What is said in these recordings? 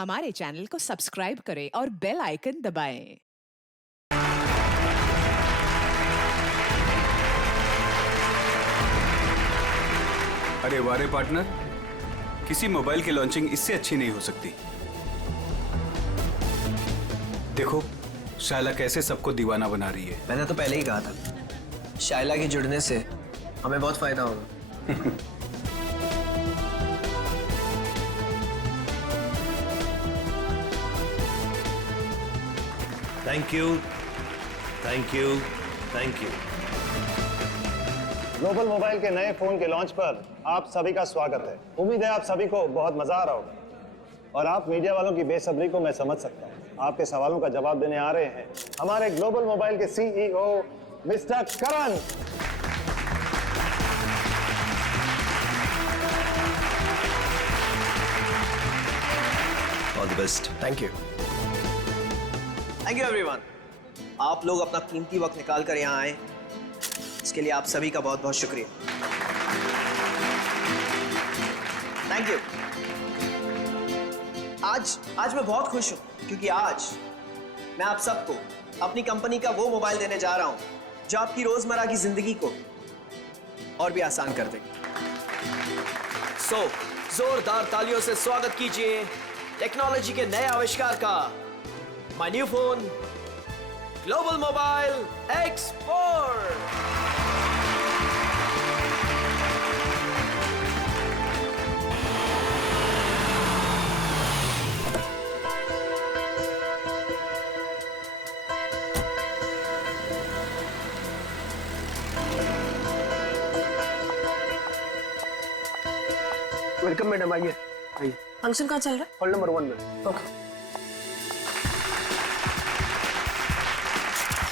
हमारे चैनल को सब्सक्राइब करें और बेल आइकन दबाएं। अरे वारे पार्टनर, किसी मोबाइल की लॉन्चिंग इससे अच्छी नहीं हो सकती। देखो शायला कैसे सबको दीवाना बना रही है। मैंने तो पहले ही कहा था, शायला के जुड़ने से हमें बहुत फायदा होगा। Thank you, thank you, thank you. Global mobile के नए फोन के लॉन्च पर आप सभी का स्वागत है। उम्मीद है आप सभी को बहुत मजा आ रहा होगा और आप मीडिया वालों की बेसब्री को मैं समझ सकता हूँ। आपके सवालों का जवाब देने आ रहे हैं हमारे ग्लोबल मोबाइल के CEO mister Karan. All the best. Thank you everyone. आप लोग अपना कीमती वक्त निकाल कर यहाँ आए, इसके लिए आप सभी का बहुत बहुत शुक्रिया। Thank you. आज मैं बहुत खुश हूँ क्योंकि आज मैं आप सबको अपनी कंपनी का वो मोबाइल देने जा रहा हूँ जो आपकी रोजमर्रा की जिंदगी को और भी आसान कर देगा। सो जोरदार तालियों से स्वागत कीजिए टेक्नोलॉजी के नए आविष्कार का, my new phone global mobile X4। Welcome madam, आइए आइए। फंक्शन कहाँ चल रहा है? हॉल नंबर 1 में। ओके।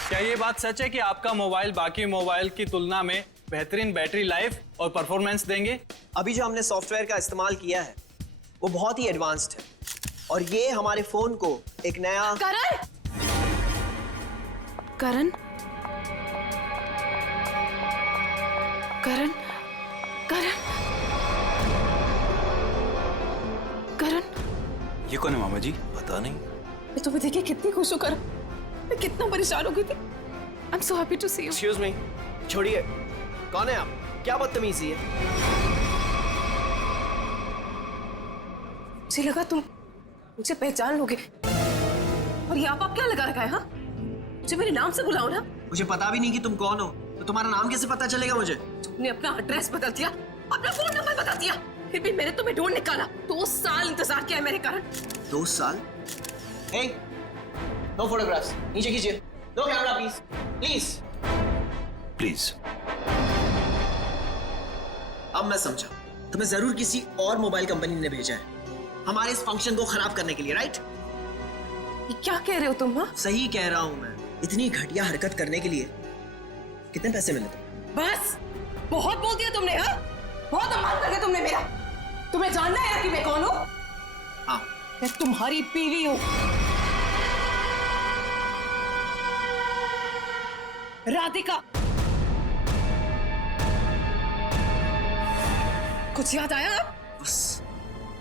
क्या ये बात सच है कि आपका मोबाइल बाकी मोबाइल की तुलना में बेहतरीन बैटरी लाइफ और परफॉर्मेंस देंगे? अभी जो हमने सॉफ्टवेयर का इस्तेमाल किया है वो बहुत ही एडवांस्ड है और ये हमारे फोन को एक नया करण करण करण करण करण ये कौन है मामा जी? पता नहीं। मैं तुम्हें देखिए कितनी खुश हूँ करण। मैं कितना परेशान हो गई थी। I am so happy to see you. Excuse me, छोड़िए, कौन है आप? क्या बदतमीजी है? मुझे लगा तुम मुझे पहचान लोगे और यहाँ आप क्या लगा रखा है? हाँ, मुझे मेरे नाम से बुलाओ ना। मुझे पता भी नहीं कि तुम कौन हो, तो तुम्हारा नाम कैसे पता चलेगा मुझे? तुमने अपना एड्रेस बदल दिया, अपना फोन नंबर बदल दिया, फिर भी मैंने तुम्हें ढूंढ निकाला। 2 साल इंतजार किया है मेरे कारण। 2 साल? हे, नो फोटोग्राफ्स, नीचे खींचिए। No camera please, please. Please. अब मैं समझा, तुम्हें जरूर किसी और मोबाइल कंपनी ने भेजा है हमारे इस फंक्शन को खराब करने के लिए, राइट? ये क्या कह रहे हो तुम? हाँ, सही कह रहा हूं मैं। इतनी घटिया हरकत करने के लिए कितने पैसे मिले थे? बस बहुत बोल दिया तुमने। हाँ, बहुत अपमान कर दिया तुमने मेरा। तुम्हें जानना है ना कि मैं कौन हूँ? हाँ। मैं तुम्हारी बीवी हूँ, राधिका। कुछ याद आया? बस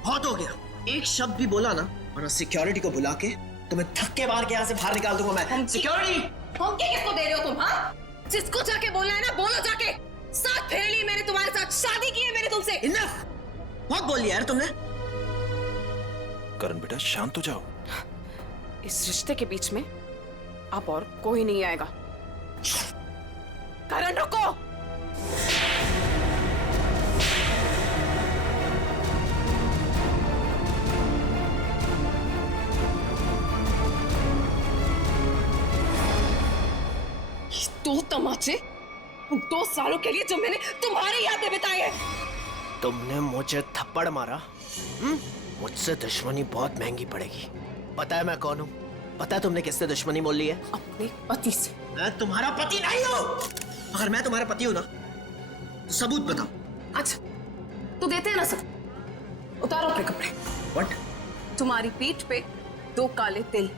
बहुत हो गया। एक शब्द भी बोला ना, वरना सिक्योरिटी को बुला के तुम्हें धक्के मार के यहाँ से बाहर निकाल दूंगा मैं। सिक्योरिटी! धमकी किसको दे रहे हो तुम? हाँ, जिसको जाके बोलना है ना बोलो जाके। साथ फेर ली मैंने तुम्हारे साथ, शादी की है मैंने तुमसे। इनफ! बहुत बोल लिया यार तुमने। करण बेटा शांत हो जाओ। इस रिश्ते के बीच में अब और कोई नहीं आएगा। करण रुको। ये 2 तमाचे उन 2 सालों के लिए जो मैंने तुम्हारी याद में बिताए हैं। तुमने मुझे थप्पड़ मारा, मुझसे दुश्मनी बहुत महंगी पड़ेगी। पता है मैं कौन हूँ? पता है तुमने किससे दुश्मनी मोल ली है? अपने पति से। मैं तुम्हारा पति नहीं हूँ। अगर मैं तुम्हारा पति हूँ ना, तो सबूत बताओ। अच्छा, तो देते हैं ना सब। उतारो अपने कपड़े। व्हाट? तुम्हारी पीठ पे 2 काले तिल,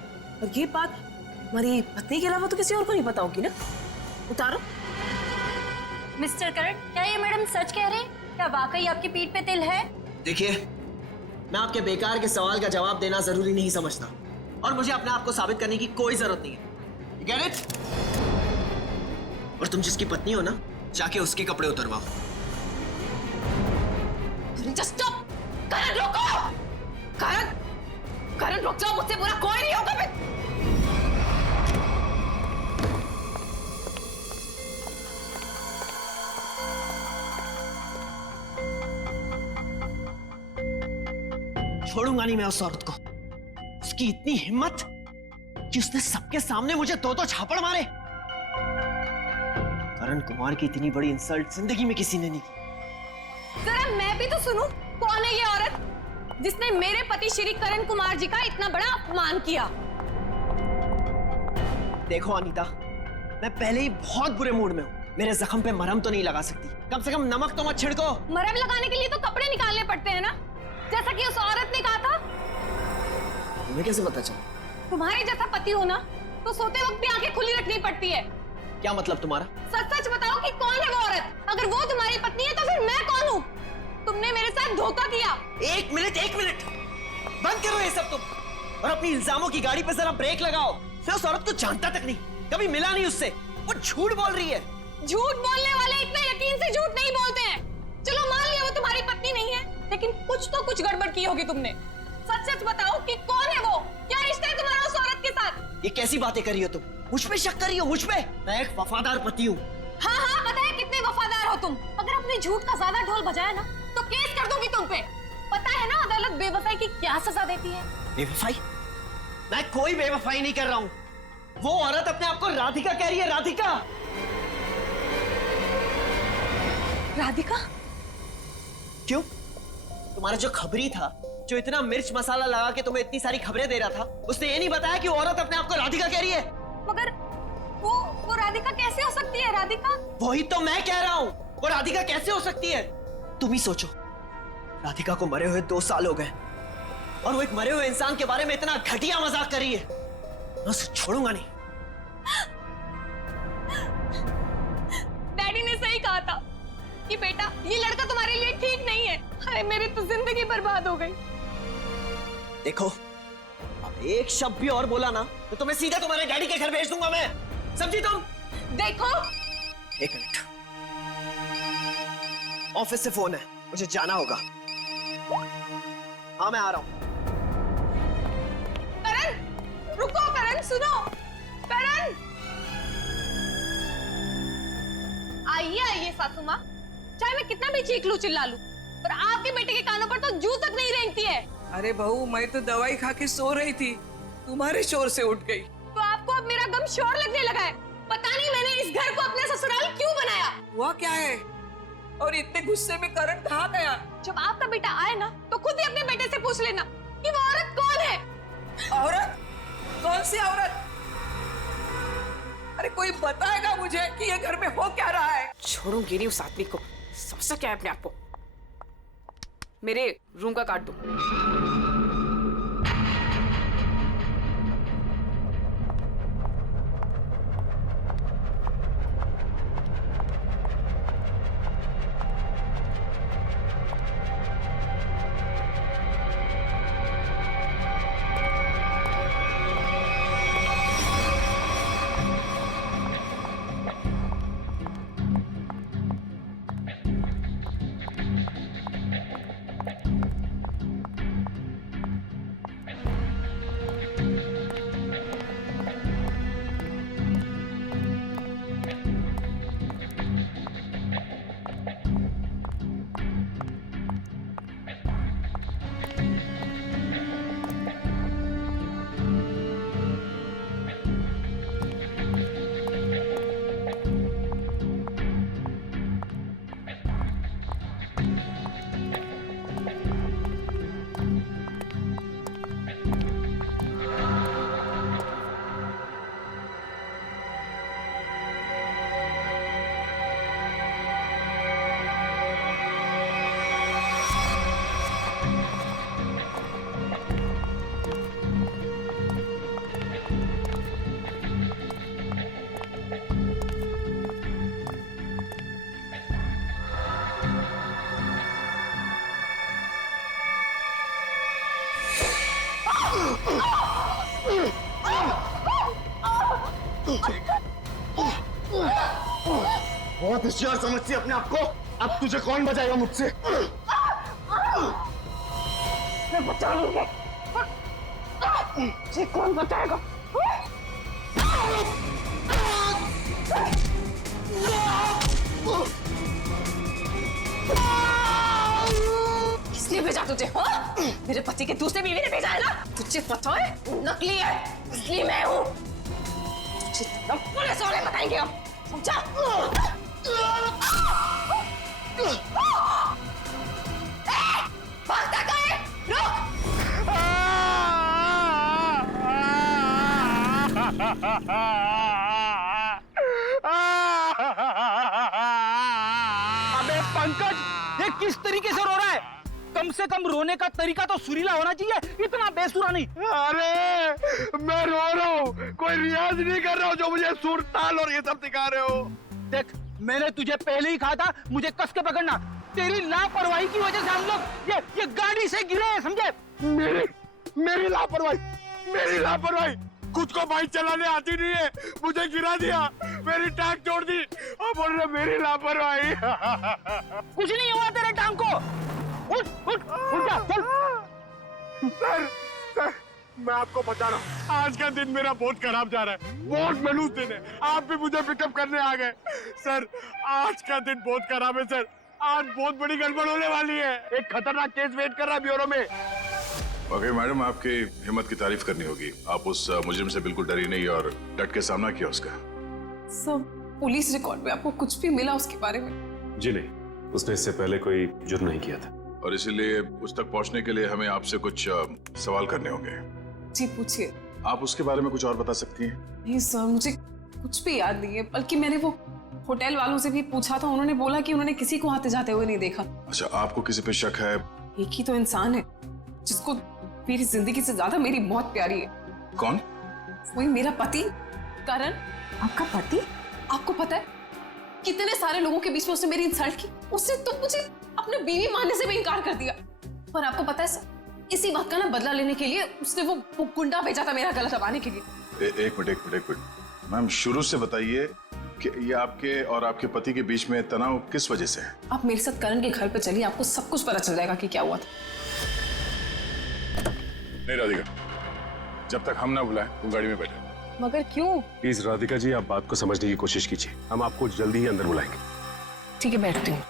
और ये बात हमारी पत्नी के अलावा तो किसी और को नहीं पता होगी ना। उतारो। मिस्टर करण, क्या ये मैडम सच कह रहे हैं? क्या वाकई आपकी पीठ पे तिल है? देखिए, मैं आपके बेकार के सवाल का जवाब देना जरूरी नहीं समझता और मुझे अपने आप को साबित करने की कोई जरूरत नहीं है। You get it? और तुम जिसकी पत्नी हो ना, जाके उसके कपड़े उतरवाओ। Just stop! करण रोको! करण रुक जाओ, मुझसे बुरा कोई नहीं होगा फिर। छोड़ूंगा नहीं मैं उस औरत को। उसकी इतनी हिम्मत कि उसने सबके सामने मुझे दो झापड़ मारे। करण कुमार की इतनी बड़ी इंसल्ट जिंदगी में किसी ने नहीं की। जरा मैं भी तो सुनूं, कौन है ये औरत जिसने मेरे पति श्री करण कुमार जी का इतना बड़ा अपमान किया? देखो अनीता, मैं पहले ही बहुत बुरे मूड में हूँ। मेरे जख्म पे मरहम तो नहीं लगा सकती, कम से कम नमक तो मत छिड़को। मरहम लगाने के लिए तो कपड़े निकालने पड़ते हैं ना, जैसा कि उस औरत ने कहा था। तुम्हें कैसे पता चला? तुम्हारे जैसा पति हो ना, तो सोते वक्त भी आंखें खुली रखनी पड़ती है। क्या मतलब तुम्हारा? सच सच बताओ कि कौन है वो औरत? अगर वो तुम्हारी पत्नी है तो फिर मैं कौन हूँ? तुमने मेरे साथ धोखा किया। एक मिनट बंद करो ये सब तुम, और अपनी इल्जामों की गाड़ी पे जरा ब्रेक लगाओ। मैं उस औरत को जानता तक नहीं, कभी मिला नहीं उससे। वो झूठ बोल रही है। झूठ बोलने वाले इतने यकीन से झूठ नहीं बोलते हैं। चलो मान लिया वो तुम्हारी पत्नी नहीं है, लेकिन कुछ गड़बड़ की होगी तुमने। सच सच बताओ कि कौन है वो? क्या रिश्ता है तुम्हारा उस औरत के साथ? ये कैसी बातें कर रही हो तुम? मुझ पे शक कर रही हो? मुझ पे? मैं एक वफादार पति हूँ। हाँ पता है कितने वफादार हो तुम। अगर अपने झूठ का ज्यादा ढोल बजाया ना तो केस कर दूंगी तुम पे। पता है ना अदालत बेवफाई की क्या सजा देती है? बेवफाई? मैं कोई बेवफाई नहीं कर रहा हूँ। वो औरत अपने आप को राधिका कह रही है। राधिका? राधिका? क्यों? तुम्हारा जो खबरी था, जो इतना मिर्च मसाला लगा के तुम्हें इतनी सारी खबरें दे रहा था, उसने ये नहीं बताया कि वो औरत अपने आप को राधिका कह रही है। मगर वो राधिका कैसे हो सकती है? राधिका? वही तो मैं कह रहा हूँ, वो राधिका कैसे हो सकती है? तुम ही सोचो, राधिका को मरे हुए 2 साल हो गए और वो एक मरे हुए इंसान के बारे में इतना घटिया मजाक कर रही है। मैं उसे छोड़ूंगा नहीं। डैडी ने सही कहा था कि बेटा ये लड़का तुम्हारे लिए ठीक नहीं है। हाय मेरी तो जिंदगी बर्बाद हो गई। देखो, अब एक शब्द भी और बोला ना तो तुम्हें सीधा तुम्हारे डैडी के घर भेज दूंगा मैं। समझी तुम? देखो, एक मिनट, ऑफिस से फोन है, मुझे जाना होगा। हाँ मैं आ रहा हूं। करण रुको, करण सुनो, करण। आइए सासू माँ, चाहे मैं कितना भी चीख लूं चिल्ला लूं, पर आपके बेटे के कानों पर तो जू तक नहीं रेंगती है। अरे बहू, मैं तो दवाई खा के सो रही थी, तुम्हारे शोर से उठ गई। तो आपको अब मेरा गम शोर लगने लगा है। पता नहीं मैंने इस घर को अपना ससुराल क्यों बनाया। हुआ क्या है? और इतने गुस्से में करण कहाँ गया? जब आपका बेटा आए ना तो खुद ही अपने बेटे से पूछ लेना कि वो औरत कौन है। औरत? कौन सी औरत? अरे कोई बताएगा मुझे कि ये घर में हो क्या रहा है? छोड़ूंगी नहीं उस आदमी को। समझता क्या है अपने आप को? मेरे रूम का काट दो। बहुत होशियार समझती है अपने आप को। अब तुझे कौन बचाएगा मुझसे? मैं बचा लूंगा। तुझे कौन बचाएगा? किसने भेजा तुझे? हाँ? मेरे पति के दूसरे बीवी ने भेजा है ना? तुझे पता है नकली है, इसलिए मैं हूँ। तुझे तो पुलिस वाले बताएंगे हम, समझा? भागता कहाँ है? रुक! अबे पंकज, ये किस तरीके से रो रहा है? कम से कम रोने का तरीका तो सुरीला होना चाहिए, इतना बेसुरा नहीं। अरे मैं रो रहा हूँ, कोई रियाज नहीं कर रहा हूँ जो मुझे सुर ताल और ये सब सिखा रहे हो। देख, मैंने तुझे पहले ही कहा था मुझे कस के पकड़ना। तेरी लापरवाही की वजह से हम लोग ये गाड़ी से गिरे हैं, समझे? मेरी लापरवाही। खुद को बाइक चलाने आती नहीं है, मुझे गिरा दिया, मेरी टांग तोड़ दी और बोल रहे मेरी लापरवाही। कुछ नहीं हुआ तेरे टांग को। उठ जा, चल। सर, मैं आपको बता रहा हूँ, आज का दिन मेरा बहुत खराब जा रहा है, बहुत मनूस दिन है। आप भी मुझे पिकअप करने आ गए। सर, आज का दिन बहुत खराब है सर, आज बहुत बड़ी गड़बड़ होने वाली है। एक खतरनाक केस वेट कर रहा है ब्यूरो में। वाकई मैडम, आपकी हिम्मत की तारीफ करनी होगी। आप उस मुजरिम से बिल्कुल डरी नहीं और डट के सामना किया उसका। सब पुलिस रिकॉर्ड में आपको कुछ भी मिला उसके बारे में? जी नहीं, उसने इससे पहले कोई जुर्म नहीं किया था। और इसीलिए उस तक पहुंचने के लिए हमें आपसे कुछ सवाल करने होंगे। जी पूछिए। आप उसके बारे में कुछ और बता सकती हैं? नहीं सर, मुझे कुछ भी याद नहीं है, बल्कि मैंने वो होटल वालों से भी पूछा था, उन्होंने बोला कि उन्होंने किसी को आते जाते हुए नहीं देखा। अच्छा, आपको किसी पे शक है? एक ही तो इंसान है जिसको मेरी जिंदगी से ज्यादा मेरी मौत प्यारी है। कौन? वही मेरा पति करण। आपका पति? आपको पता है कितने सारे लोगों के बीच में उसने मेरी इंसल्ट की। उसने तो मुझे अपने बीवी मानने से भी इनकार कर दिया। पर आपको पता है सर, इसी बात का ना बदला लेने के लिए उसने वो गुंडा भेजा था मेरा गला दबाने के लिए। एक मिनट मैम, शुरू से बताइए कि ये आपके और आपके पति के बीच में तनाव किस वजह से है? आप मेरे साथ करण के घर पे चलिए, आपको सब कुछ पता चल जाएगा कि क्या हुआ था। नहीं राधिका, जब तक हम ना बुलाएं तुम गाड़ी में बैठे। मगर क्यों? प्लीज राधिका जी, आप बात को समझने की कोशिश कीजिए, हम आपको जल्दी ही अंदर बुलाएंगे। ठीक है, बैठती हूँ।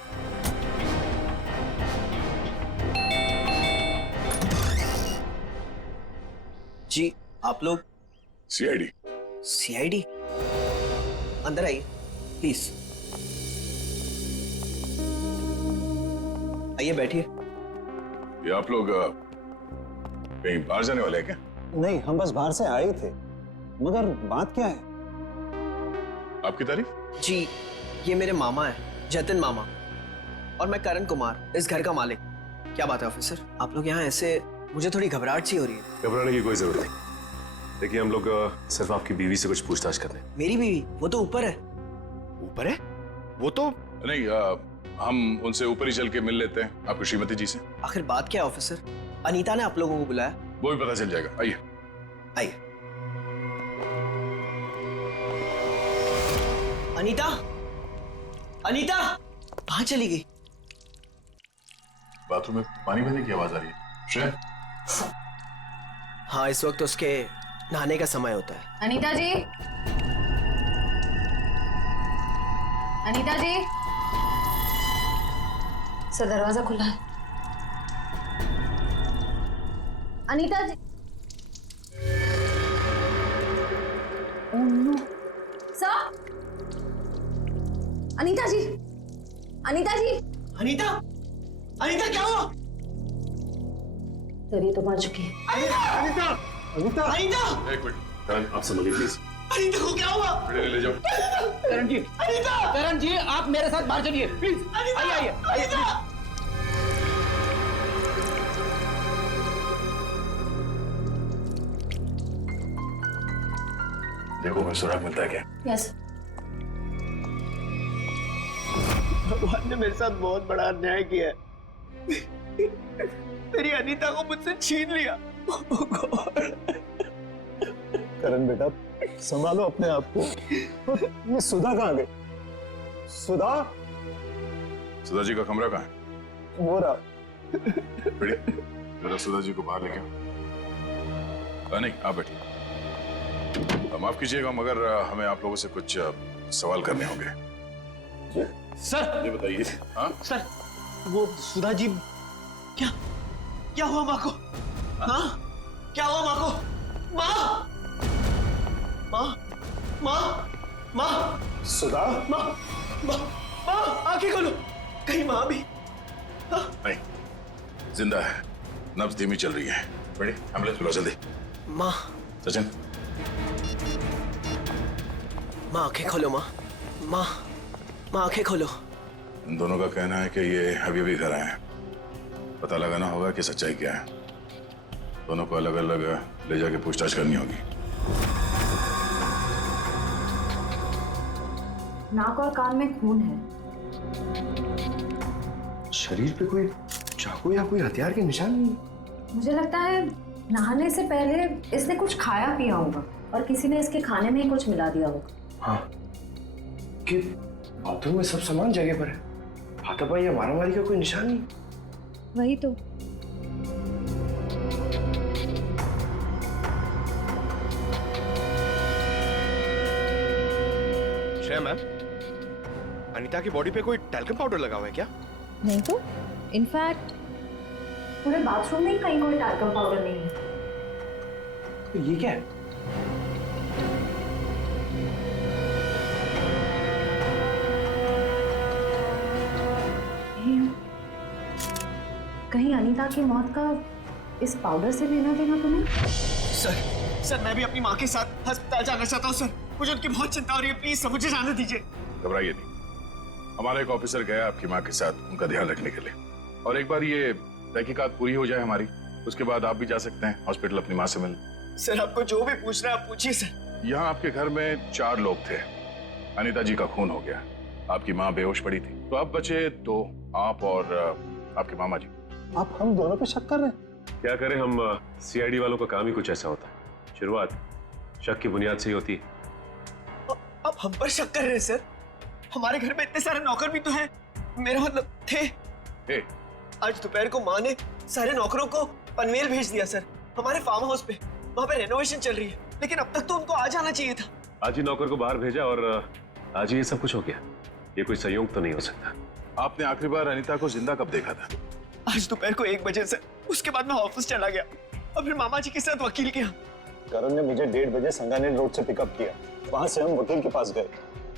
जी आप लोग? सीआईडी। सीआईडी? अंदर आइए प्लीज। आइए बैठिए। ये आप लोग कहीं बाहर जाने वाले हैं क्या? नहीं, हम बस बाहर से आए ही थे, मगर बात क्या है? आपकी तारीफ? जी, ये मेरे मामा है, जतिन मामा, और मैं करण कुमार, इस घर का मालिक। क्या बात है ऑफिसर, आप लोग यहाँ ऐसे? मुझे थोड़ी घबराहट सी हो रही है। घबराने की कोई जरूरत नहीं। देखिए, हम लोग सिर्फ आपकी बीवी से कुछ पूछताछ कर रहे हैं। मेरी बीवी? वो तो ऊपर है। ऊपर है? वो तो नहीं, हम उनसे ऊपर ही चल के मिल लेते हैं आपकी श्रीमती जी से। आखिर बात क्या है ऑफिसर? अनीता ने आप लोगों को बुलाया? वो भी पता चल जाएगा, आइए। आइए। अनीता, अनीता कहाँ चली गई? बाथरूम में पानी बहने की आवाज आ रही है। श्रेया? हाँ, इस वक्त उसके नहाने का समय होता है। अनीता जी, अनीता जी। सर, दरवाजा खुला है। Anita ji. Oh no. Sir, Anita ji, Anita ji. Anita, Anita क्या हुआ? सर, ये तो मर चुकी है। अनीता, अनीता, अनीता। एक मिनट, करण, आप संभलिए प्लीज। अनीता को क्या हुआ? ले जाओ। करण जी, अनीता, करण जी, आप मेरे साथ बाहर चलिए प्लीज। आइए आइए आइए। देखो मैं सुराग मिलता है क्या? यस। भगवान ने मेरे साथ बहुत बड़ा अन्याय किया है। मेरी अनीता को मुझसे छीन लिया। Oh God. बेटा, संभालो अपने आप को। ये सुधा कहाँ गई? सुधा? सुधा जी का कमरा कहाँ है? वो रहा। बेटी, जरा सुधा जी को बाहर लेके आओ। नहीं, आप बैठिए। माफ कीजिएगा मगर हमें आप लोगों से कुछ सवाल करने होंगे। सर ये बताइए। हाँ सर, वो सुधा जी क्या क्या हुआ माँ को? हाँ क्या हुआ माँ को? माँ माँ माँ माँ सुधा? माँ माँ माँ आंखें खोलो, कहीं माँ भी? नहीं, जिंदा है, नब्ज धीमी चल रही है। बेटी, एम्बुलेंस बुलाओ जल्दी। माँ, सचिन, माँ आंखें खोलो। माँ माँ माँ आंखें खोलो। इन दोनों का कहना है कि ये अभी भी घर आए हैं। पता लगाना होगा कि सच्चाई क्या है। दोनों को अलग अलग ले जाके पूछताछ करनी होगी। नाक और कान में खून है। शरीर पे कोई चाकू या कोई हथियार के निशान नहीं। मुझे लगता है नहाने से पहले इसने कुछ खाया पिया होगा और किसी ने इसके खाने में ही कुछ मिला दिया होगा। हाँ, कि बाथरूम में सब सामान जगह पर है, हाथापाई या मारामारी का कोई निशान नहीं। वही तो। श्रेया मैम, अनीता की बॉडी पे कोई टैल्कम पाउडर लगा हुआ है क्या? नहीं तो, इनफैक्ट पूरे बाथरूम में ही कहीं कोई टैल्कम पाउडर नहीं है। तो ये क्या है? कहीं अनीता की मौत का इस पाउडर से लेना देना तो नहीं? सर मैं भी अपनी माँ के साथ अस्पताल जाना चाहता हूँ सर। मुझे उनकी बहुत चिंता हो रही है, प्लीज सर मुझे जाने दीजिए। घबराइए नहीं, हमारा एक ऑफिसर गया आपकी माँ के साथ उनका ध्यान रखने के लिए। और एक बार ये तहकीकात पूरी हो जाए हमारी, उसके बाद आप भी जा सकते हैं हॉस्पिटल अपनी माँ से मिलने। सर आपको जो भी पूछना है आप पूछिए सर। यहाँ आपके घर में 4 लोग थे। अनीता जी का खून हो गया, आपकी माँ बेहोश पड़ी थी, तो अब बचे 2, आप और आपके मामा जी। आप हम दोनों पे शक कर रहे हैं? क्या करें, हम सीआईडी वालों का काम ही कुछ ऐसा होता है। शुरुआत शक की बुनियाद से ही होती है। आप हम पर शक कर रहे हैं सर? हमारे घर में इतने सारे नौकर भी तो हैं। मेरा मतलब थे। आज दोपहर को माँ ने सारे नौकरों को पनवेल भेज दिया सर, हमारे फार्म हाउस पे। वहाँ पे रेनोवेशन चल रही है, लेकिन अब तक तो उनको आ जाना चाहिए था। आज ही नौकर को बाहर भेजा और आज ही ये सब कुछ हो गया। ये कोई संयोग तो नहीं हो सकता। आपने आखिरी बार अनीता को जिंदा कब देखा था? आज दोपहर को 1 बजे से। उसके बाद मैं ऑफिस चला गया और फिर मामा जी के साथ वकील के यहाँ। करण ने मुझे 1:30 बजे संगानेर रोड से पिकअप किया, वहां से हम वकील के पास गए।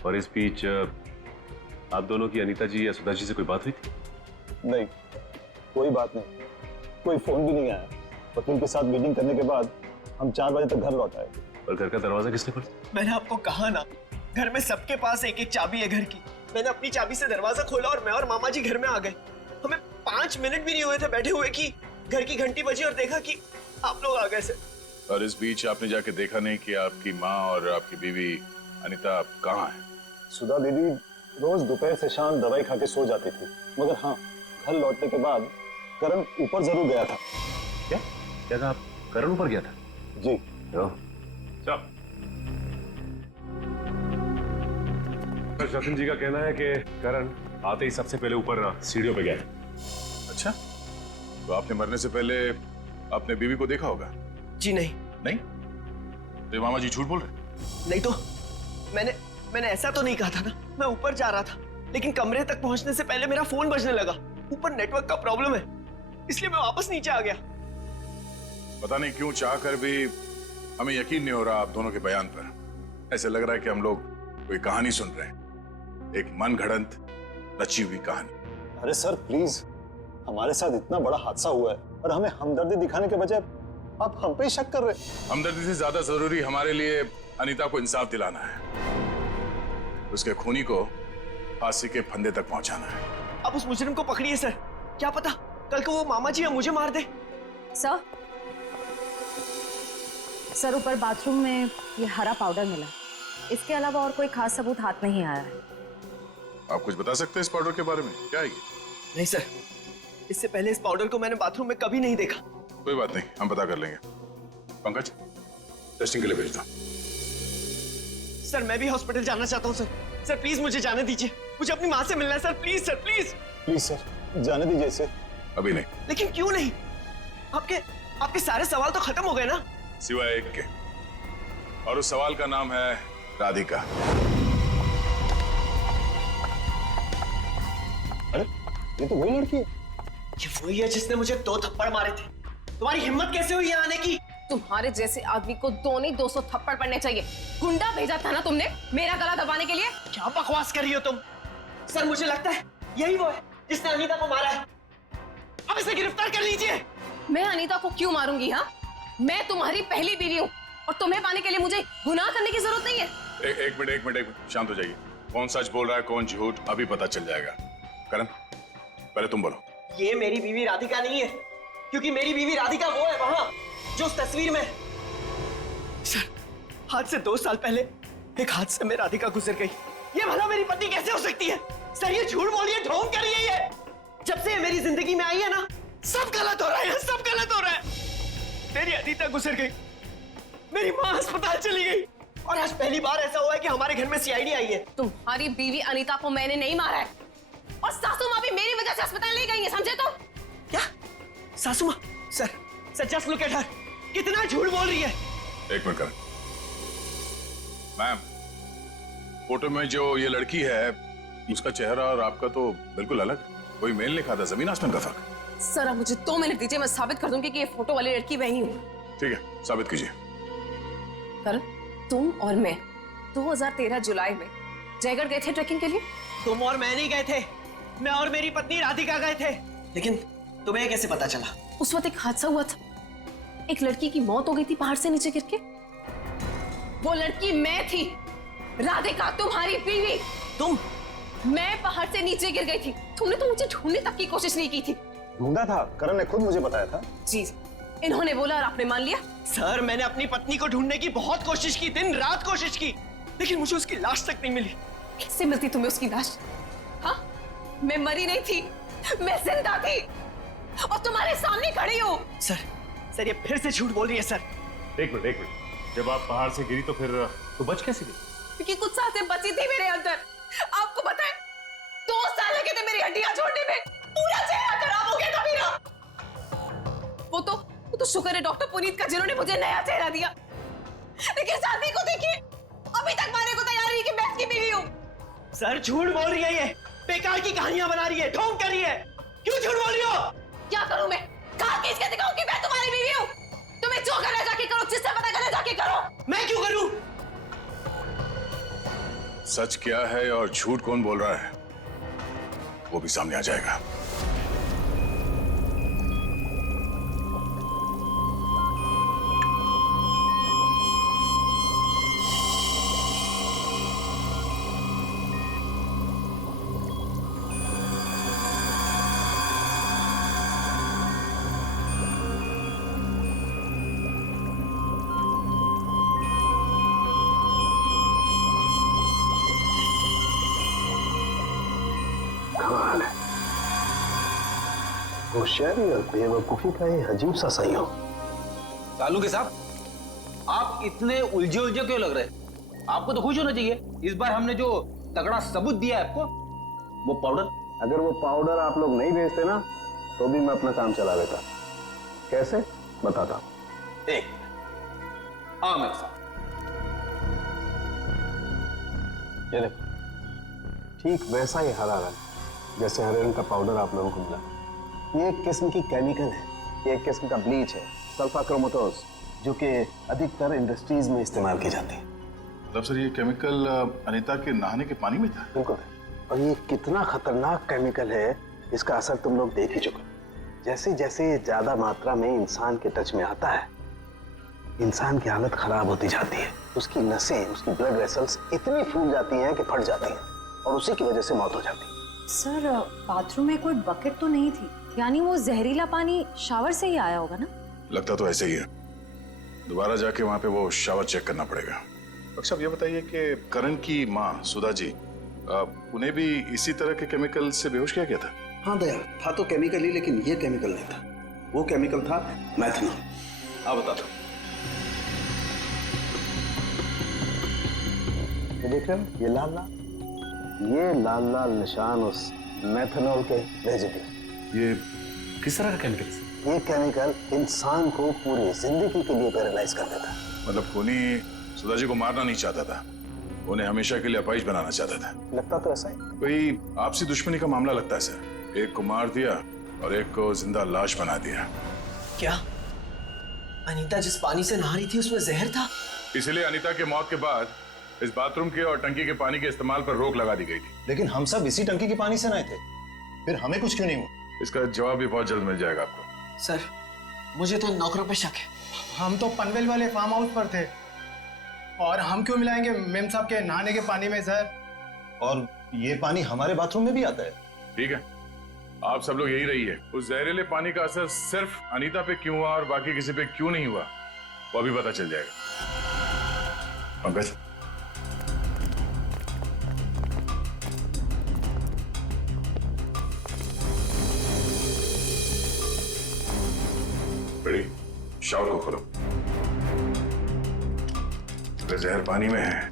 और इस बीच आप दोनों की अनीता जी या सुधा जी से कोई बात हुई थी? नहीं, कोई बात नहीं, कोई फोन भी नहीं आया। वकील के साथ मीटिंग करने के बाद हम 4 बजे तक घर लौट आए। और घर का दरवाजा किसने खोला? मैंने आपको कहा ना, घर में सबके पास एक एक चाबी है घर की। मैंने अपनी चाबी से दरवाजा खोला और मैं और मामा जी घर में आ गए। हमें 5 मिनट भी नहीं हुए थे बैठे हुए कि घर की घंटी बजी और देखा कि आप लोग आ गए सर। और इस बीच आपने जाके देखा नहीं कि आपकी माँ और आपकी बीवी अनीता कहाँ है? सुधा दीदी रोज दोपहर से शाम दवाई खा के सो जाती थी, मगर हाँ, घर लौटने के बाद करण ऊपर जरूर गया था। क्या क्या कहा आप? करण ऊपर गया था? जी। जतिन जी का कहना है कि करण आते ही सबसे पहले ऊपर सीढ़ियों पे गया था। अच्छा, तो आपने मरने से पहले अपने बीवी को देखा होगा? जी नहीं। नहीं? तो ये मामा जी झूठ बोल रहे? नहीं तो मैंने ऐसा तो नहीं कहा था ना। मैं ऊपर जा रहा था, लेकिन कमरे तक पहुंचने से पहले मेरा फोन बजने लगा। ऊपर नेटवर्क का प्रॉब्लम है, इसलिए मैं वापस नीचे आ गया। पता नहीं क्यों चाहकर भी हमें यकीन नहीं हो रहा आप दोनों के बयान पर। ऐसे लग रहा है कि हम लोग कोई कहानी सुन रहे हैं, एक मन घड़ंत रची हुई कहानी। अरे सर प्लीज, हमारे साथ इतना बड़ा हादसा हुआ है और हमें हमदर्दी दिखाने के बजाय आप हम पे ही शक कर रहे हैं। हमदर्दी से ज्यादा जरूरी हमारे लिए अनीता को इंसाफ दिलाना है, उसके खूनी को फांसी के फंदे तक पहुंचाना है। अब उस मुजरिम को पकड़िए सर, क्या पता कल को वो मामा जी या मुझे मार दे। सर ऊपर बाथरूम में ये हरा पाउडर मिला, इसके अलावा और कोई खास सबूत हाथ नहीं आया है। आप कुछ बता सकते हैं इस पाउडर के बारे में? क्या है ये? नहीं सर, इससे पहले इस पाउडर को मैंने बाथरूम में कभी नहीं देखा। कोई बात नहीं, हम पता कर लेंगे। पंकज, टेस्टिंग के लिए भेज दो। सर मैं भी हॉस्पिटल जाना चाहता हूँ सर। सर प्लीज मुझे जाने दीजिए, मुझे अपनी माँ से मिलना है sir. Please sir, please please sir जाने दीजिए इसे। अभी नहीं। लेकिन क्यों नहीं? आपके सारे सवाल तो खत्म हो गए ना, सिवाय एक के, और उस सवाल का नाम है राधिका। अरे ये तो वही लड़की है। ये वही है जिसने मुझे 2 थप्पड़ मारे थे। तुम्हारी हिम्मत कैसे हुई यहाँ आने की? तुम्हारे जैसे आदमी को 2 नहीं 200 थप्पड़ पड़ने चाहिए। गुंडा भेजा था ना तुमने मेरा गला दबाने के लिए। क्या बकवास कर रही हो तुम? सर मुझे लगता है यही वो है जिसने अनीता को मारा है। अब इसे गिरफ्तार कर लीजिए। मैं अनीता को क्यों मारूंगी? हाँ, मैं तुम्हारी पहली बीवी हूँ और तुम्हें पाने के लिए मुझे गुनाह करने की जरूरत नहीं है। एक मिनट, शांत हो जाइए। कौन सच बोल रहा है कौन झूठ अभी पता चल जाएगा। करण पहले तुम बोलो। ये मेरी बीवी राधिका नहीं है, क्योंकि मेरी बीवी राधिका वो है वहां जो उस तस्वीर में। सर आज से 2 साल पहले एक हादसे में राधिका गुजर गई। ये भला मेरी पत्नी कैसे हो सकती है? सर ये झूठ बोल रही है, ढोंग कर रही है ये। जब से ये मेरी जिंदगी में आई है ना, सब गलत हो रहा है, सब गलत हो रहा है। मेरी अनीता गुजर गई, मेरी माँ अस्पताल चली गई, और आज पहली बार ऐसा हुआ है कि हमारे घर में सीआईडी आई है। तुम्हारी बीवी अनीता को मैंने नहीं मारा है, और सासू माँ भी मेरी वजह से अस्पताल ले गई है, समझे तुम? क्या सासू माँ? Sir just look at her, कितना झूठ बोल रही है। एक मिनट करण। मैम, फोटो में जो ये लड़की है उसका चेहरा और आपका तो बिल्कुल अलग। कोई मेल नहीं खाता, जमीन आसमान का फर्क। सर अब मुझे 2 मिनट दीजिए, मैं साबित कर दूंगी कि ये फोटो वाली लड़की वही हूँ। ठीक है, साबित कीजिए। करण, तुम और मैं 2013 जुलाई में जयगढ़ गए थे ट्रैकिंग के लिए। तुम और मैं नहीं गए थे, मैं और मेरी पत्नी राधिका गए थे। लेकिन तुम्हें कैसे पता चला? उस वक्त एक हादसा हुआ था, एक लड़की की मौत हो गई थी पहाड़ से नीचे गिर के। वो लड़की मैं थी, राधिका तुम्हारी बीवी। तुम? मैं पहाड़ से नीचे गिर गई थी, तुमने तो मुझे ढूंढने तक की कोशिश नहीं की थी। ढूंढा था, करण ने खुद मुझे बताया था। जी, इन्होंने बोला और आपने मान लिया। सर मैंने अपनी पत्नी को ढूंढने की बहुत कोशिश की, दिन रात कोशिश की, लेकिन मुझे उसकी लाश तक नहीं मिली। कैसे मिलती तुम्हें उसकी लाश? हाँ, मैं मरी नहीं थी, मैं जिंदा थी और तुम्हारे सामने खड़ी हूँ। सर ये फिर से झूठ बोल रही है सर। एक मिनट, जब आप पहाड़ से गिरी तो फिर तो बच कैसे गई? क्योंकि कुछ सांसें बची थी मेरे अंदर। आपको पता है 2 साल लगे थे मेरी हड्डियां छोड़ने में, पूरा चेहरा खराब हो गया था मेरा। वो तो शुक्र है डॉक्टर पुनीत का जिन्होंने मुझे नया चेहरा दिया, लेकिन शादी को देखिए अभी तक मारने को तैयार नहीं कि मैं इसकी बीवी हूँ। सर झूठ बोल रही है, ये बेकार की कहानियां बना रही है, ढोंग कर रही है। क्यों झूठ बोल रही हो? क्या करूं मैं? कहां खींच के दिखाऊं कि मैं तुम्हारी बीवी हूं? तुम्हें जो करना जाके करो, जिससे पता करना जाके करो। मैं क्यों करूं? सच क्या है और झूठ कौन बोल रहा है वो भी सामने आ जाएगा। कमाल है, होशियारी और बेवकूफी का ये अजीब सा संयोग। तालुके साहब, आप इतने उलझे क्यों लग रहे? आपको तो खुश होना चाहिए, इस बार हमने जो तगड़ा सबूत दिया है आपको, वो पाउडर। अगर वो पाउडर आप लोग नहीं भेजते ना तो भी मैं अपना काम चला लेता। कैसे बताता हूं। एक हाँ मेरे साथ ये देखो, ठीक वैसा ही हरा रंग जैसे हरे रंग का पाउडर आप लोगों को मिला। ये एक किस्म की केमिकल है, ये एक किस्म का ब्लीच है, सल्फा क्रोमेटोज, जो कि अधिकतर इंडस्ट्रीज में इस्तेमाल की जाती है। मतलब सर ये केमिकल अनीता के नहाने के पानी में था? बिल्कुल, और ये कितना खतरनाक केमिकल है इसका असर तुम लोग देख ही चुके। जैसे जैसे ज्यादा मात्रा में इंसान के टच में आता है, इंसान की हालत खराब होती जाती है, उसकी नसें, उसकी ब्लड वेसल्स इतनी फूल जाती हैं कि फट जाती हैं और उसी की वजह से मौत हो जाती है। सर बाथरूम में कोई बकेट तो नहीं थी, यानी वो जहरीला पानी शावर से ही आया होगा ना? लगता तो ऐसे ही है, दोबारा जाके वहां पे वो शावर चेक करना पड़ेगा। डॉक्टर साहब ये बताइए कि करण की माँ सुधा जी, उन्हें भी इसी तरह के केमिकल से बेहोश किया गया था? हाँ दया, था तो केमिकल ही, लेकिन ये केमिकल नहीं था। वो केमिकल था मैथनॉल। आप बता दो। ये देख रहे हो, ये लाल लाल निशान उस मेथनॉल के रेजिड्यू। ये किस तरह का केमिकल है? ये केमिकल इंसान को पूरी जिंदगी के लिए पैरालाइज कर देता। मतलब खूनी सुधा जी को मारना नहीं चाहता था, उन्हें हमेशा के लिए अपाहिज बनाना चाहता था। लगता तो ऐसा ही। कोई आपसी दुश्मनी का मामला लगता है सर। एक को मार दिया और एक को जिंदा लाश बना दिया। क्या अनीता जिस पानी से नहा रही थी उसमें जहर था? इसलिए अनीता के मौत के बाद इस बाथरूम के और टंकी के पानी के इस्तेमाल पर रोक लगा दी गई थी। लेकिन हम सब इसी टंकी के पानी से नहाए थे, फिर हमें कुछ क्यों नहीं हुआ? इसका जवाब भी बहुत जल्द मिल जाएगा आपको। सर मुझे तो नौकरों पे शक है। हम तो पनवेल वाले फार्म हाउस पर थे और हम क्यों मिलाएंगे मेम साहब के नहाने के पानी में सर? और ये पानी हमारे बाथरूम में भी आता है। ठीक है, आप सब लोग यही रहिए। उस जहरीले पानी का असर सिर्फ अनीता पे क्यों हुआ और बाकी किसी पे क्यों नहीं हुआ वो अभी पता चल जाएगा। पंकज, बड़ी शावर को खोलो। अगर जहर पानी में है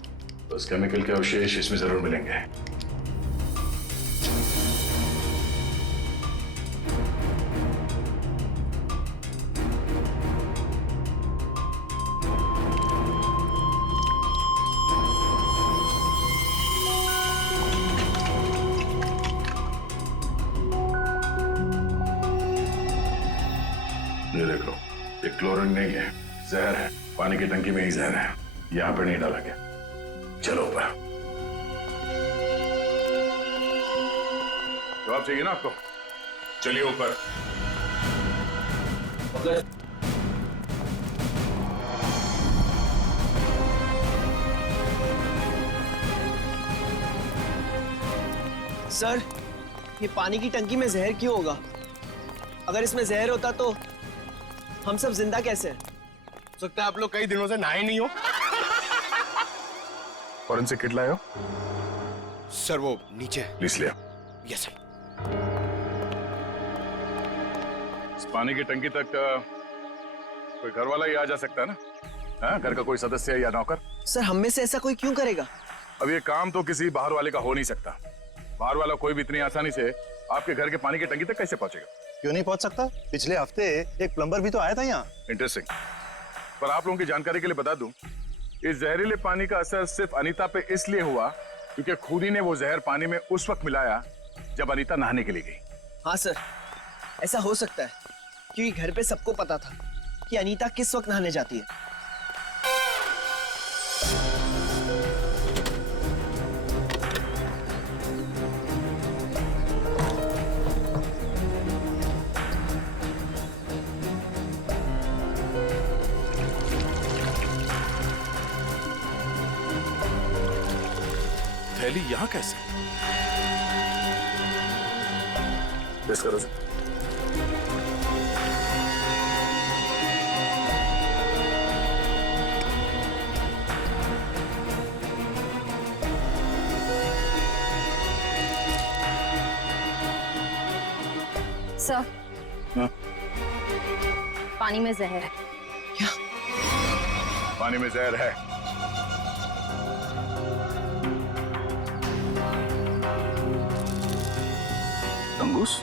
तो उस केमिकल के अवशेष इसमें जरूर मिलेंगे। ये देखो, ये क्लोरीन नहीं है, जहर है। पानी की टंकी में ही जहर है, यहाँ पर नहीं डाला गया। चलो ऊपर। जवाब चाहिए ना आपको? चलिए ऊपर। सर ये पानी की टंकी में जहर क्यों होगा? अगर इसमें जहर होता तो हम सब जिंदा कैसे? हो सकता है आप लोग कई दिनों से नहाए नहीं हो। फॉरेंसिक किट लाए हो? सर वो नीचे। लिख लिया। Yes sir. इस पानी की टंकी तक कोई घर वाला ही आ जा सकता है ना? हाँ, घर का कोई सदस्य या नौकर? सर हम में से ऐसा कोई क्यों करेगा? अब ये काम तो किसी बाहर वाले का हो नहीं सकता। बाहर वाला कोई भी इतनी आसानी से आपके घर के पानी की टंकी तक कैसे पहुंचेगा? क्यों नहीं पहुंच सकता? पिछले हफ्ते एक प्लम्बर भी तो आया था यहाँ। इंटरेस्टिंग। पर आप लोगों की जानकारी के लिए बता दूं, इस जहरीले पानी का असर सिर्फ अनीता पे इसलिए हुआ क्योंकि खुदी ने वो जहर पानी में उस वक्त मिलाया जब अनीता नहाने के लिए गई। हाँ सर, ऐसा हो सकता है क्योंकि घर पे सबको पता था कि अनीता किस वक्त नहाने जाती है। थैली यहाँ कैसे? टेस्ट करो सर। सर हाँ? पानी में जहर है। क्या? पानी में जहर है? तंगूस?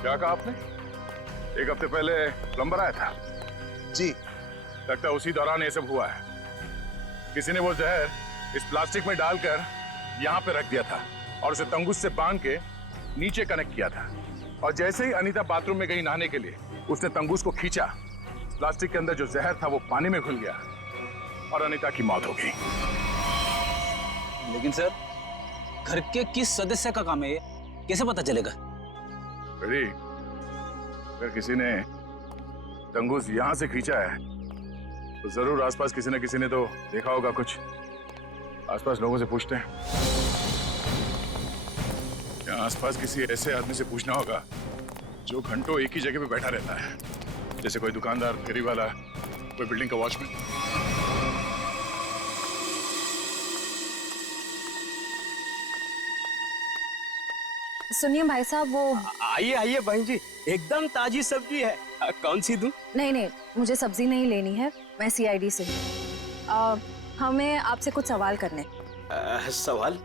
क्या कहा आपने? एक हफ्ते पहले प्लम्बर आया था? जी। लगता है उसी दौरान ये सब हुआ है। किसी ने वो जहर इस प्लास्टिक में डालकर यहाँ पे रख दिया था और उसे तंगूस से बांध के नीचे कनेक्ट किया था। और जैसे ही अनीता बाथरूम में गई नहाने के लिए, उसने तंगूस को खींचा। प्लास्टिक के अंदर जो जहर था वो पानी में घुल गया और अनीता की मौत हो गई। लेकिन सर, घर के किस सदस्य का काम है ये? कैसे पता चलेगा? बेटी, अगर किसी ने तंगूस यहां से खींचा है तो जरूर आसपास किसी न किसी ने तो देखा होगा कुछ। आसपास लोगों से पूछते हैं। क्या आसपास किसी ऐसे आदमी से पूछना होगा जो घंटों एक ही जगह पे बैठा रहता है, जैसे कोई दुकानदार, फेरी वाला, कोई बिल्डिंग का वॉचमैन। सुनिए भाई साहब, वो आइए आइए बहन जी, एकदम ताजी सब्जी है। कौन सी दूं? नहीं, मुझे सब्जी नहीं लेनी है, मैं सीआईडी से हूँ। हमें आपसे कुछ सवाल करने। सवाल?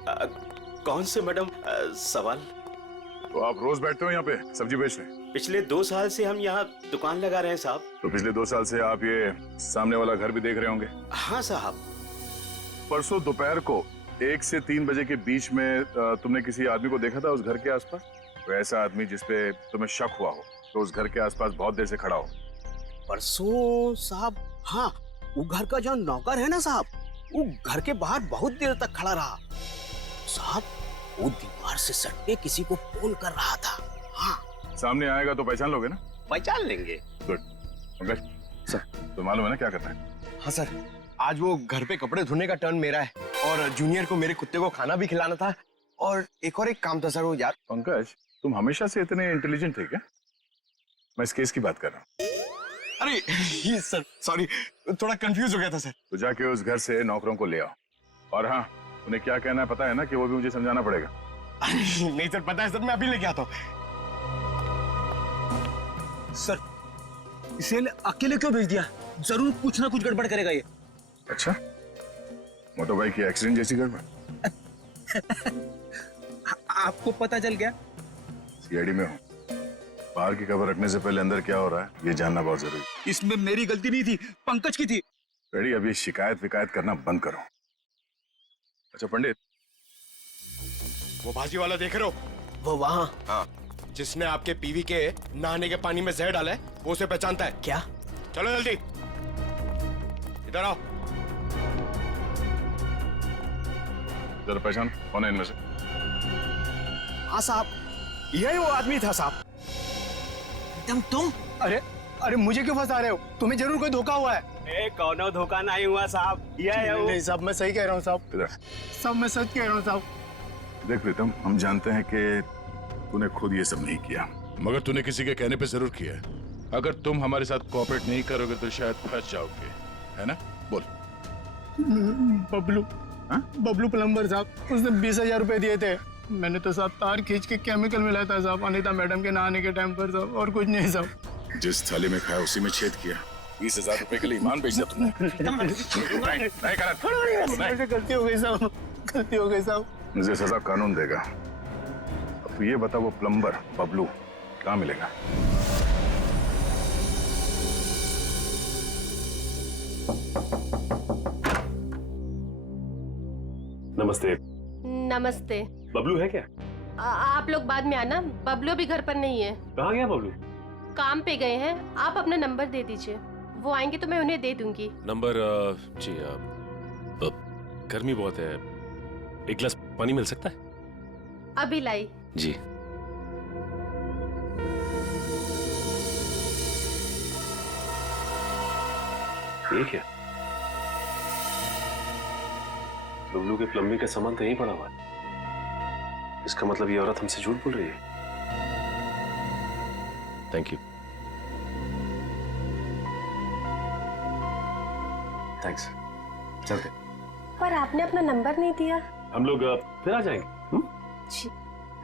कौन से मैडम सवाल? तो आप रोज बैठते हो यहाँ पे सब्जी बेचने? पिछले 2 साल से हम यहाँ दुकान लगा रहे हैं साहब। तो पिछले 2 साल से आप ये सामने वाला घर भी देख रहे होंगे? हाँ साहब। परसों दोपहर को 1 से 3 बजे के बीच में तुमने किसी आदमी को देखा था उस घर के आसपास? तो ऐसा आदमी जिसपे तुम्हें शक हुआ हो, तो उस घर के आसपास बहुत देर से खड़ा हो। परसों साहब, हाँ, वो घर का जो नौकर है ना साहब, वो घर के बाहर बहुत देर तक खड़ा रहा साहब। वो दीवार से सट के किसी को फोन कर रहा था। हाँ, सामने आएगा तो पहचान लोगे ना? पहचान लेंगे। गुड। पंकज सर, तो मालूम है ना क्या करना है? हाँ सर, आज वो घर पे कपड़े धोने का टर्न मेरा है और जूनियर को मेरे कुत्ते को खाना भी खिलाना था और एक काम था सर वो यार। पंकज, तुम हमेशा से इतने इंटेलिजेंट थे क्या? मैं इस केस की बात कर रहा हूँ। अरे ये सर सॉरी, थोड़ा कंफ्यूज हो गया था सर। तो जाके उस घर से नौकरों को ले आओ। और हाँ, उन्हें क्या कहना है पता है ना, कि वो भी मुझे समझाना पड़ेगा। नहीं सर, पता है सर, मैं अभी लेके आता हूँ। सर, इसे अकेले क्यों भेज दिया? जरूर कुछ ना कुछ गड़बड़ करेगा ये। अच्छा, मोटर बाइक की एक्सीडेंट जैसी गड़बड़? आपको पता चल गया? सीआईडी में हूँ, बाहर की खबर रखने से पहले अंदर क्या हो रहा है ये जानना बहुत जरूरी। इसमें मेरी गलती नहीं थी, पंकज की थी। रेडी, अभी शिकायत विकायत करना बंद करो। अच्छा पंडित, वो भाजी वाला देख रहे हो? वो वहाँ? हाँ, जिसने आपके पीवी के नहाने के पानी में जहर डाला है, वो उसे पहचानता है क्या? चलो जल्दी इधर आओ। जरा पहचान, कौन है इनमें से? हाँ साहब, यही वो आदमी था साहब। तुम? अरे मुझे क्यों फंसा रहे हो? तुम्हें जरूर कोई धोखा हुआ है। कौनो धोखा नहीं हुआ साहब, ये है वो। नहीं साहब, मैं सही कह रहा हूँ साहब, सब मैं सच कह रहा हूँ साहब। देख प्रीतम, हम जानते हैं कि तूने खुद ये सब नहीं किया, मगर तूने किसी के कहने पे जरूर किया है। अगर तुम हमारे साथ कोऑपरेट नहीं करोगे तो शायद फंस जाओगे, है ना? बोल। बबलू प्लम्बर साहब, उसने 20,000 रुपए दिए थे। मैंने तो साहब तार खींच के केमिकल मिलाया था साहब, अनीता मैडम के नहाने के टाइम पर साहब, और कुछ नहीं साहब। जिस थाली में खाया उसी में छेद किया। 20,000 रुपए के लिए ईमान बेच दिया तुमने। गलती हो गई साहब, गलती हो गई साहब। मुझे सजा कानून देगा। अब ये बता, वो प्लम्बर बबलू कहाँ मिलेगा? नमस्ते। नमस्ते। बबलू है क्या? आप लोग बाद में आना, बबलू भी घर पर नहीं है। कहाँ गया बबलू? काम पे गए हैं। आप अपना नंबर दे दीजिए, वो आएंगे तो मैं उन्हें दे दूंगी। नंबर? जी, गर्मी बहुत है, एक गिलास पानी मिल सकता है? अभी लाई। जी। ठीक है, बबलू के प्लम्बिंग का सामान तो यहीं पड़ा हुआ है। इसका मतलब ये औरत हमसे झूठ बोल रही है। Thank you. थैंक्स। चलते। पर आपने अपना नंबर नहीं दिया। हम लोग फिर आ जाएंगे। जी।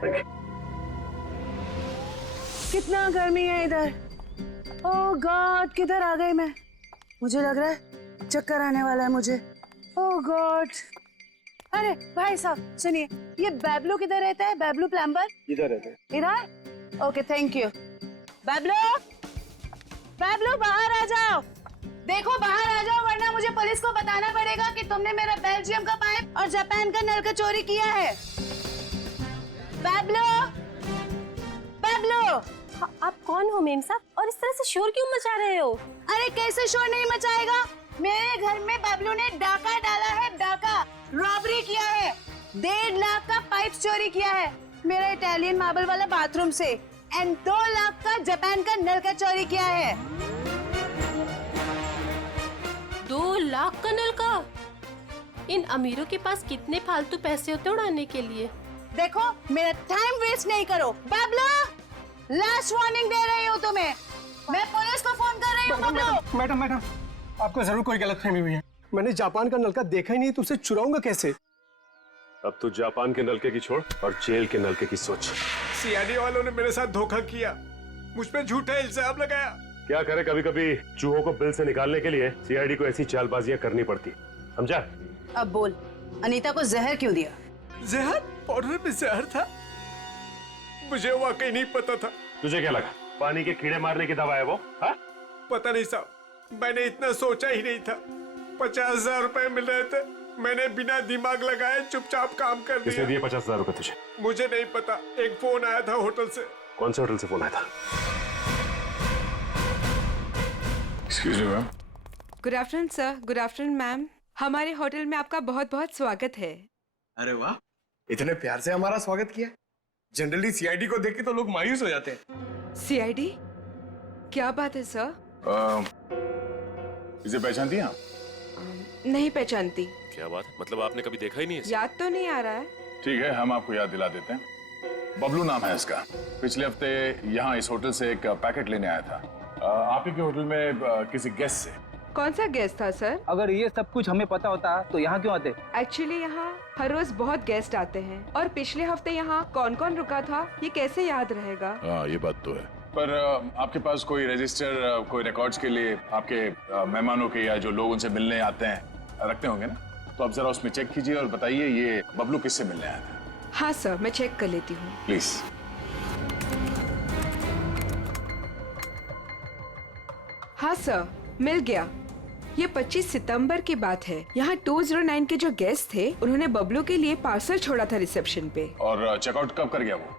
Thank you. कितना गर्मी है इधर। ओह गॉड, किधर आ गई मैं? मुझे लग रहा है चक्कर आने वाला है मुझे। ओह गॉड। अरे भाई साहब सुनिए, ये बबलू किधर रहता है? बबलू प्लम्बर इधर रहते हैं। इधर? Okay thank you. Bablu, Bablu बाहर आ जाओ। देखो बाहर आ जाओ, वरना मुझे पुलिस को बताना पड़ेगा कि तुमने मेरा बेल्जियम का पाइप और जापान का नल का चोरी किया है। बबलू, बबलू। आप कौन हो मेम साहब, और इस तरह से शोर क्यों मचा रहे हो? अरे कैसे शोर नहीं मचाएगा? मेरे घर में बबलू ने डाका डाला है, डाका रॉबरी किया है। 1.5 लाख का पाइप चोरी किया है मेरा इटालियन मार्बल वाला बाथरूम से, एंड 2 लाख का जापान का नल का चोरी किया है। 2 लाख का नल का? इन अमीरों के पास कितने फालतू पैसे होते उड़ाने के लिए। देखो मेरा टाइम वेस्ट नहीं करो। बबलू, लास्ट वार्निंग दे रही हूँ तुम्हें, मैं पुलिस को फोन कर रही हूँ। बबलू। मैडम, आपको जरूर कोई गलतफहमी हुई है। मैंने जापान का नलका देखा ही नहीं, तो उसे चुराऊंगा कैसे? अब तो जापान के नलके की छोड़ और जेल के नलके की सोच। सीआईडी वालों ने मेरे साथ धोखा किया, मुझ पे झूठा इल्जाम लगाया। क्या करे, कभी कभी चूहों को बिल से निकालने के लिए सीआईडी को ऐसी चालबाजियां करनी पड़ती, समझा? अब बोल, अनीता को जहर क्यों दिया? जहर? पाउडर में जहर था? मुझे वाकई नहीं पता था। तुझे क्या लगा पानी के कीड़े मारने की दवा है वो? हा? पता नहीं साहब, मैंने इतना सोचा ही नहीं था। 50,000 रुपए मिल रहे थे, मैंने बिना दिमाग लगाए चुपचाप काम कर दिया। किसने दिए 50,000 रुपए तुझे? मुझे नहीं पता, एक फोन आया था होटल से। कौन से होटल से फोन आया था? Excuse me ma'am. Good afternoon sir. Good afternoon ma'am. हमारे होटल में आपका बहुत बहुत स्वागत है। अरे वाह, इतने प्यार से हमारा स्वागत किया। जनरली सीआईडी को देख के तो लोग मायूस हो जाते हैं। सीआईडी? क्या बात है सर? इसे पहचानती हैं आप? नहीं पहचानती। क्या बात, मतलब आपने कभी देखा ही नहीं है? याद तो नहीं आ रहा है। ठीक है, हम आपको याद दिला देते हैं। बबलू नाम है इसका। पिछले हफ्ते यहाँ इस होटल से एक पैकेट लेने आया था, आप ही के होटल में किसी गेस्ट से। कौन सा गेस्ट था सर? अगर ये सब कुछ हमें पता होता तो यहाँ क्यों आते? एक्चुअली यहाँ हर रोज बहुत गेस्ट आते हैं, और पिछले हफ्ते यहाँ कौन कौन रुका था ये कैसे याद रहेगा? हाँ, ये बात तो है। पर आपके पास कोई रजिस्टर, कोई रिकॉर्ड्स के लिए आपके मेहमानों के या जो लोग उनसे मिलने आते हैं रखते होंगे ना, तो आप जरा उसमें चेक कीजिए और बताइए ये बबलू किससे मिलने आया था। हाँ सर, मैं चेक कर लेती हूँ। प्लीज। हाँ सर, मिल गया। ये 25 सितंबर की बात है। यहाँ 209 के जो गेस्ट थे उन्होंने बबलू के लिए पार्सल छोड़ा था रिसेप्शन पे। और चेकआउट कब कर गया वो?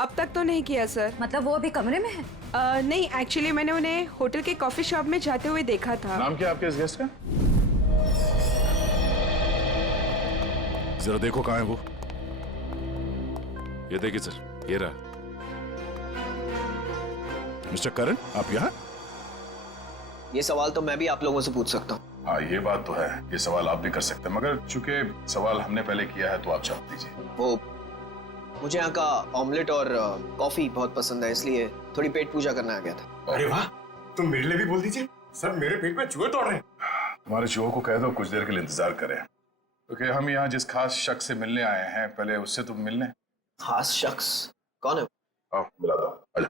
अब तक तो नहीं किया सर। मतलब वो अभी कमरे में है? नहीं, एक्चुअली मैंने उन्हें होटल के कॉफी शॉप में जाते हुए देखा था। नाम क्या आपके इस गेस्ट का? जरा देखो कहाँ है वो। ये देखिए सर, ये रहा। मिस्टर करण, आप यहाँ? ये सवाल तो मैं भी आप लोगों से पूछ सकता हूँ। हाँ, ये बात तो है, ये सवाल आप भी कर सकते हैं, मगर चूंकि सवाल हमने पहले किया है तो आप जवाब दीजिए। वो मुझे यहाँ का ऑमलेट और कॉफी बहुत पसंद है, इसलिए थोड़ी पेट पूजा करने आ गया था। अरे वाह, तुम मेरे लिए भी बोल दीजिए। सर, मेरे पेट में चूहे दौड़ रहे हैं। हमारे चूहों को कह दो कुछ देर के लिए इंतजार करें, क्योंकि हम यहाँ जिस खास शख्स से मिलने आए हैं, पहले उससे तुम मिलने। खास शख्स कौन है? आओ मिला दो। आजा।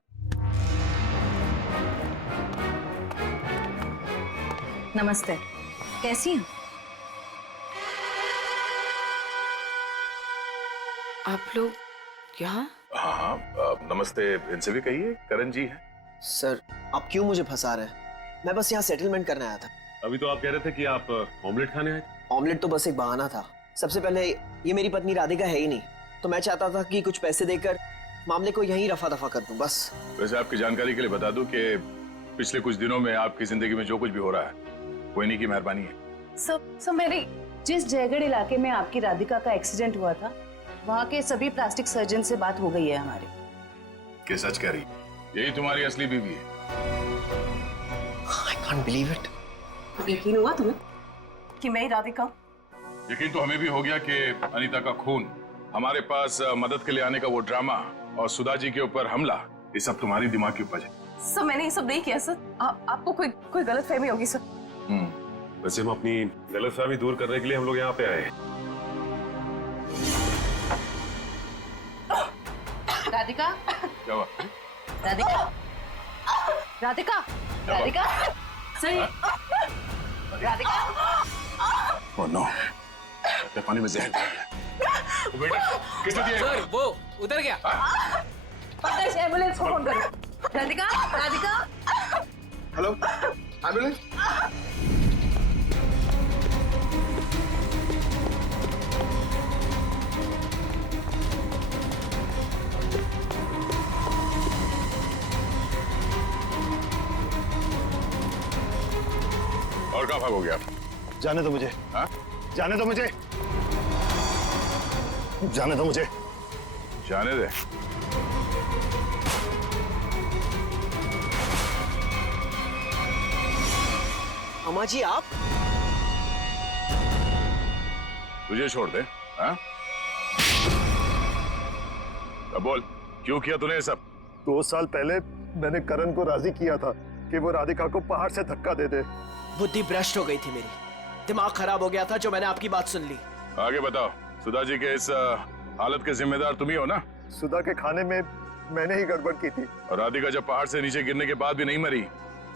नमस्ते, कैसी हैं? आप लोग यहाँ? हाँ हाँ, नमस्ते इनसे भी कहिए, करण जी हैं। सर, आप क्यों मुझे फंसा रहे हैं? मैं बस यहाँ सेटलमेंट करने आया था। अभी तो आप कह रहे थे कि आप ऑमलेट खाने आए थे। ऑमलेट तो बस एक बहाना था। सबसे पहले ये मेरी पत्नी राधिका है ही नहीं, तो मैं चाहता था कि कुछ पैसे देकर मामले को यहीं रफा दफा कर दूं, बस। वैसे आपकी जानकारी के लिए बता दूं कि पिछले कुछ दिनों में आपकी जिंदगी में जो कुछ भी हो रहा है वो इन्हीं की मेहरबानी है। सब मेरी जिस जयगढ़ इलाके में आपकी राधिका का एक्सीडेंट हुआ था, वहाँ के सभी प्लास्टिक सर्जन से बात हो गई है हमारी। क्या सच कह रही? यही तुम्हारी असली बीवी है? I can't believe it. यकीन हुआ तुम्हें कि मैं ही राधिका? यकीन तो हमें भी हो गया कि अनीता का खून, हमारे पास मदद के लिए आने का वो ड्रामा और सुधा जी के ऊपर हमला, ये सब तुम्हारी दिमाग की उपज है। सर, मैंने ये सब नहीं किया सर। आपको कोई गलतफहमी होगी सर। वैसे हम अपनी गलतफहमी दूर करने के लिए हम लोग यहाँ पे आए हैं। राधिका, क्या हुआ? राधिका, राधिका, राधिका, सही, राधिका। ओह नो, पानी में जहर डाल दिया। बेटा, किसने दिया? सर, वो उधर गया। एम्बुलेंस को फोन करो। राधिका, राधिका। Hello, ambulance. और कहाँ भाग हो गया? जाने दो मुझे। हाँ? जाने दो मुझे। जाने दो मुझे। जाने दे। अम्मा जी, आप? तुझे छोड़ दे? हाँ? अब बोल, क्यों किया तूने ये सब? 2 साल पहले मैंने करण को राजी किया था कि वो राधिका को पहाड़ से धक्का दे दे। बुद्धि भ्रष्ट हो गई थी मेरी, दिमाग खराब हो गया था जो मैंने आपकी बात सुन ली। आगे बताओ, सुधा जी के इस हालत के जिम्मेदार तुम ही हो ना? सुधा के खाने में मैंने ही गड़बड़ की थी। और राधिका जब पहाड़ से नीचे गिरने के बाद भी नहीं मरी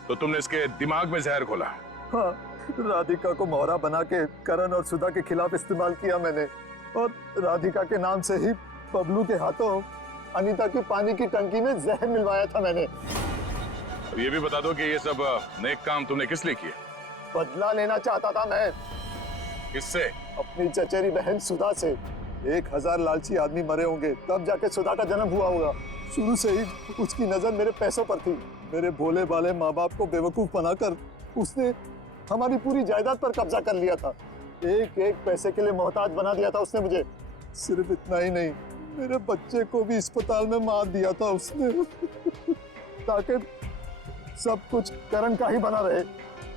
तो तुमने इसके दिमाग में जहर घोला। हाँ, राधिका को मोहरा बना के करण और सुधा के खिलाफ इस्तेमाल किया मैंने, और राधिका के नाम से ही बबलू के हाथों अनीता की पानी की टंकी में जहर मिलवाया था मैंने। अब ये भी बता दो कि ये सब नेक काम तुमने किस लिए किए? बदला लेना चाहता था मैं। किससे? अपनी चचेरी बहन सुधा से। 1000 लालची आदमी मरे होंगे तब जाके सुधा का जन्म हुआ होगा। शुरू से ही उसकी नजर मेरे पैसों पर थी। मेरे भोले भाले माँ बाप को बेवकूफ बनाकर उसने हमारी पूरी जायदाद पर कब्जा कर लिया था। एक एक पैसे के लिए मोहताज बना दिया था उसने मुझे। सिर्फ इतना ही नहीं, मेरे बच्चे को भी अस्पताल में मार दिया था उसने ताकि सब कुछ करण का ही बना रहे।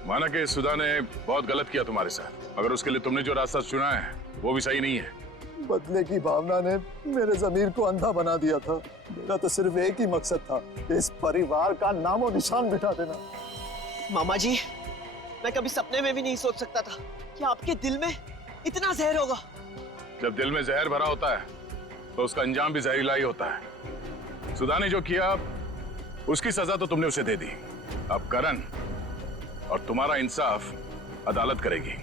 माना कि सुधा ने बहुत गलत किया तुम्हारे साथ, अगर उसके लिए तुमने जो रास्ता चुना है वो भी सही नहीं है। बदले की भावना ने मेरे ज़मीर को अंधा बना दिया था। मेरा तो सिर्फ एक ही मकसद था, इस परिवार का नामो निशान मिटा देना। मामा जी, मैं कभी सपने में भी नहीं सोच सकता था कि आपके दिल में इतना जहर होगा। जब दिल में जहर भरा होता है तो उसका अंजाम भी जहरीला ही होता है। सुधा ने जो किया उसकी सजा तो तुमने उसे दे दी। अब करण और तुम्हारा इंसाफ अदालत करेगी।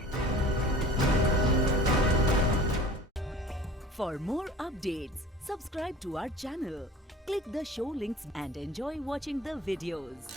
For more updates, subscribe to our channel, click the show links and enjoy watching the videos.